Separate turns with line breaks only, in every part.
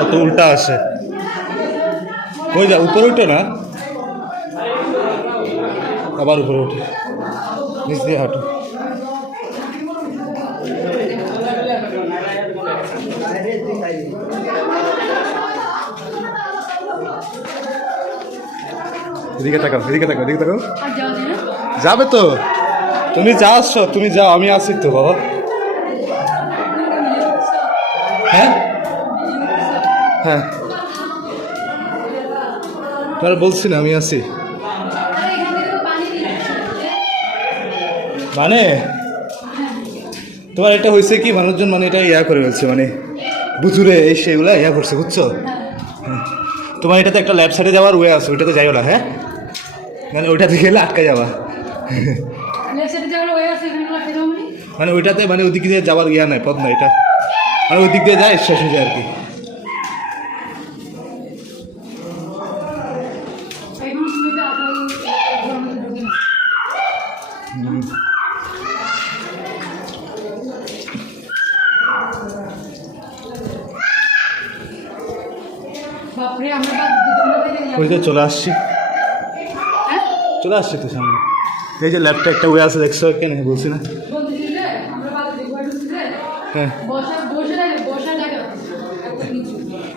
এত উল্টা আসে। কই যা উপরে উঠো না। আবার উপরে উঠে। নিচ দিয়ে হাঁটো। এদিকে তাকাও এদিকে তাকাও এদিকে তাকাও।
আর যাও যে
যাবে তো। তুমি যা আসছো তুমি যাও আমি আসি তো বাবা। হ্যাঁ? হ্যাঁ। তার বলছি না আমি আসি মানে? তোমার এটা হয়েছে কি মানুষজন মানে এটা ইয়া করে ফেলছে মানে বুঝুরে এই সেগুলা ইয়া করছে বুঝছ? হ্যাঁ। তোমার এটাতে একটা লেফট সাইডে যাওয়ার ওয়ে আছে ওইটাতে যাইও না হ্যাঁ? মানে ওইটাতে গেলে আটকা
ফেরো আমি
মানে ওইটাতে মানে ওদিক দিয়ে যাওয়ার ইয়া নাই পথ নাই এটা। মানে ওই দিক দিয়ে যায় শেষ হয়ে যায় আর কি। ওই যে চলে আসছি। চলে আসছে তো সামনে। এই যে ল্যাপটা একটা ওয়ে আছে, দেখছ? কেন বলছি না। হ্যাঁ।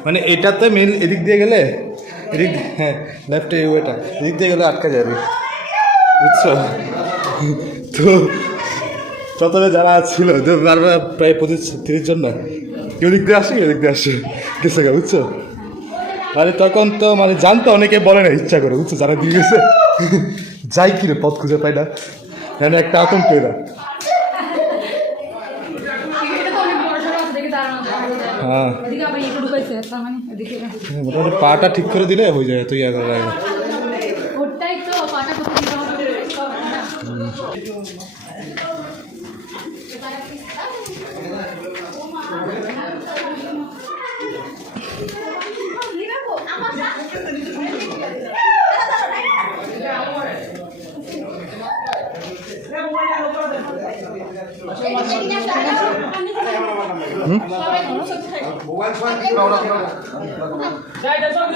মানে এটাতে মেন এদিক দিয়ে গেলে, এদিক হ্যাঁ লেফটে ওয়েটা, এদিক দিয়ে গেলে আটকা যাবে। বুঝছ? তো প্রথমে যারা ছিল প্রায় পঁচিশ তিরিশ জন না। কেউ দিক দিয়ে আসে, কেউ দিক দিয়ে আসে। বুঝছ? মানে তখন তো মানে জানতো, অনেকে বলে না, ইচ্ছা করে, বুঝছ, যারা দিয়ে গেছে। যাই কি রে, পথ খুঁজে পাই না। যেন একটা আতঙ্ক এরা হ্যাঁ। মোটামুটি পাটা ঠিক করে দিলে হয়ে যায় তুই আগে লাগে না।
ওটাই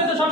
তো